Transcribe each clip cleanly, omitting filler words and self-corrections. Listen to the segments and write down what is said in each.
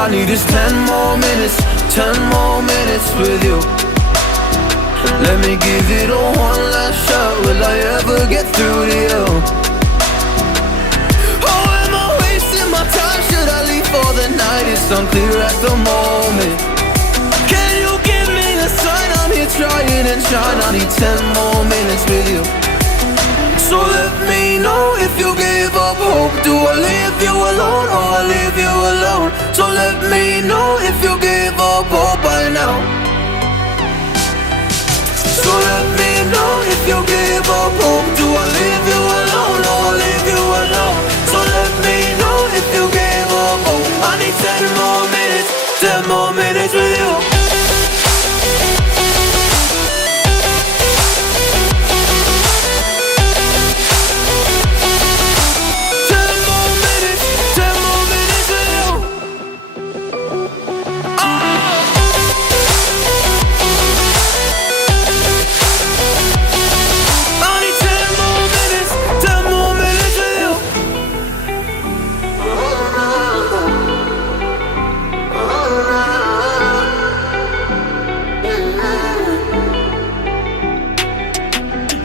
I need is 10 more minutes, 10 more minutes with you. Let me give it a one last shot. Will I ever get through to you? Oh, am I wasting my time? Should I leave for the night? It's unclear at the moment. Can you give me a sign? I'm here trying and trying. I need 10 more minutes with you. So let me know if you gave up hope. Do I leave you alone or I leave you alone? So let me know if you gave up hope by now. So let me know if you gave up hope. Do I leave you alone or I leave you alone? So let me know if you gave up hope. I need 10 more minutes, 10 more minutes with you.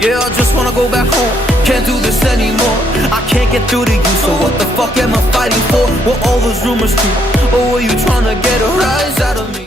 Yeah, I just wanna go back home. Can't do this anymore. I can't get through to you, so what the fuck am I fighting for? Were all those rumors true? Or were you trying to get a rise out of me?